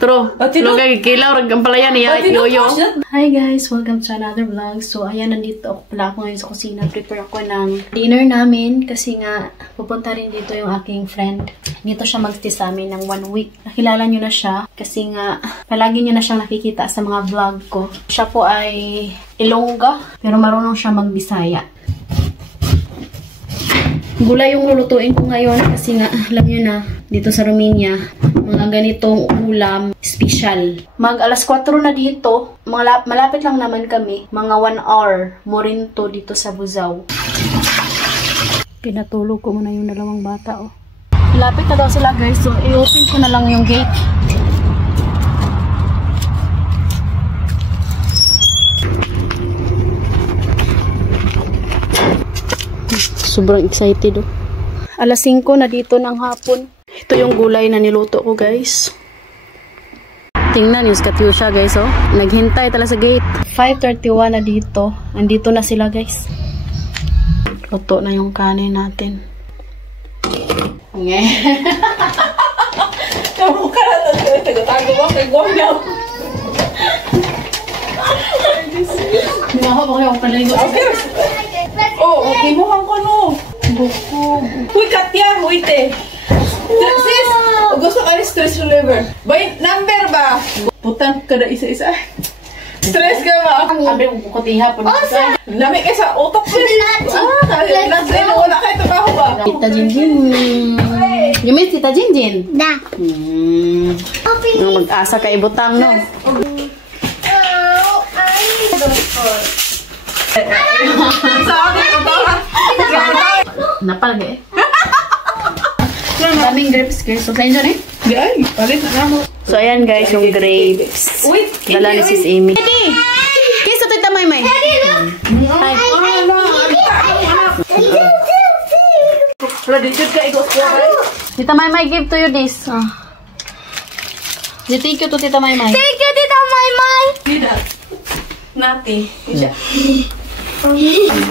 True. Lugay kilaw rag ang palaya niya yoyo. Hi guys, welcome to another vlog. So ayan, nandito ako pala ako ngayon sa kusina. Prepare ako ng dinner namin kasi nga pupunta rin dito yung aking friend. Dito siya mag-stay sa amin ng 1 week. Nakilala niyo na siya kasi nga palagi niyo na siyang nakikita sa mga vlog ko. Siya po ay Ilongga pero marunong siya mag-Bisaya. Gulay yung lulutuin ko ngayon kasi nga alam niyo na dito sa Romania mga ganitong ulam special. Mag alas 4 na dito. Malapit lang naman kami. Mga 1 hour mo rin to dito sa Buzao. Pinatulog ko muna yung dalawang bata. Oh. Malapit na daw sila guys. So i-open ko na lang yung gate. Sobrang excited. Oh. Alas 5 na dito ng hapon. Ito yung gulay na niluto ko guys. Tingnan yung Katyusha guys. Oh. Naghintay talaga sa gate. 5:31 na dito. Andito na sila guys. Luto na yung kanin natin. Kamu ka na tago mo kay Gomyaw. Di ba ako bakit ako paligo? Oh, imuhan ko no. Bukog. Uy, Katya, uy te. Sis, gusto ka rin stress reliever. Bay, number ba? Putang kada isa-isa. Stress ka ba? Sabi ko bukatiha po nito. Lami kayo sa utok sis. Nag-train mo wala kayo trabaho ba? Tita Jinjin. You miss Tita Jinjin? Da. Mag-asa ka ibutang no? Napalagay. Daming grapes guys. So, saan dyan eh? Ay, palit na mo. So, ayan guys, yung grapes. Dala ni Sis Amy. Daddy! Kiss to Tita Maymay. Hi. Tita Maymay, give to you this. Thank you to Tita Maymay. Thank you, Tita Maymay. Nati.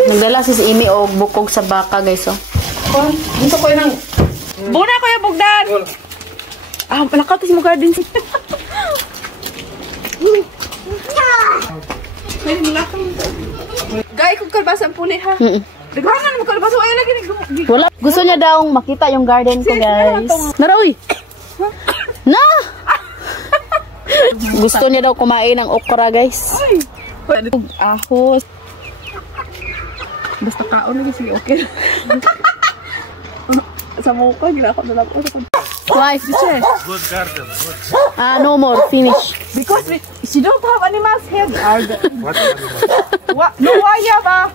Nagdala si Amy o bukog sa baka guys. Oh. Gusto ko yung Buna ko yung bugdan! Ah, palakatos mo garden siya. Ay, malakang. Gay, kung kalbasa ang puni ha. Naghangan mo kalbasa. Ayaw lagi. Wala. Gusto niya daw makita yung garden ko guys. Naroy! Na! Gusto niya daw kumain ng okra guys. Ay! Ahos. Basta kaon lagi. Sige, okay. Sa mukha, gila ako na lang. Why? Good garden. No more. Finish. Because she don't have animals head. What? No, why ya ba?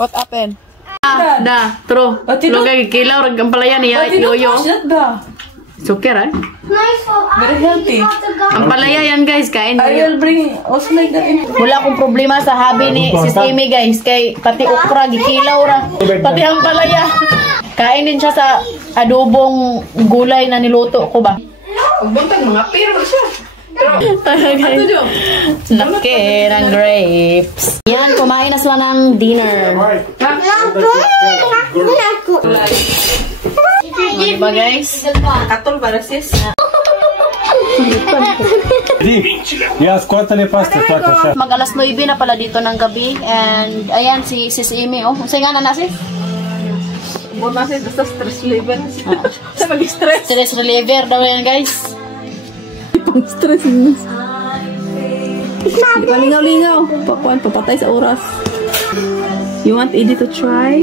What happened? True. Lugay kilaw rag ang palaya niya yoyo. Suker eh? Very healthy. Ang palaya yan guys, kain I will bring also like that. Wala akong problema sa hobby ni Sis Amy guys. Kay pati okra, gikilaw ra. Pati ang palaya. Kain din siya sa adobong gulay na niluto ko ba? Pagbuntag mga pero siya. Guys, laki ng grapes. Yan, kumain na sila ng dinner. Diba guys? Katol ba sis? Yes, cuéntale pasta, Mag alas 9 na pala dito ng gabi. And ayan si Sis Amy. Oh, sa'yo nga na sis? Buna sis, basta stress reliever. Sa mag-stress. Stress reliever daw yan guys. Pang stress mo. Di ba lingaw-lingaw? Pakuan, papatay sa oras. You want Edie to try?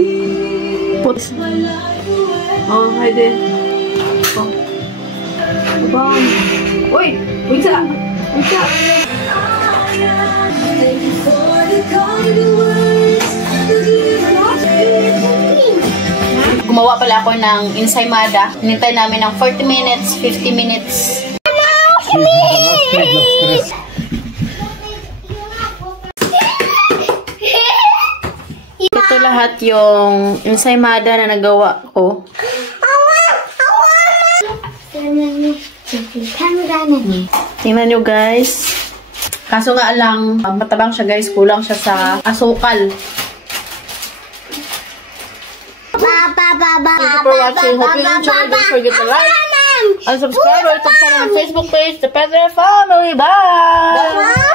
Put. Oh, hi there. Oh. Bang. Uy! Uy, sa! Uy, sa! Gumawa pala ako ng ensaymada. Hinintay namin ng 40 minutes, 50 minutes. Ito lahat yung ensaymada na nagawa ko. Tingnan nyo guys. Kaso nga lang, matabang siya guys. Kulang siya sa asukal. you for watching. Hope you enjoyed. Don't forget to like and subscribe our YouTube channel and Facebook page, The Petre Family. Bye!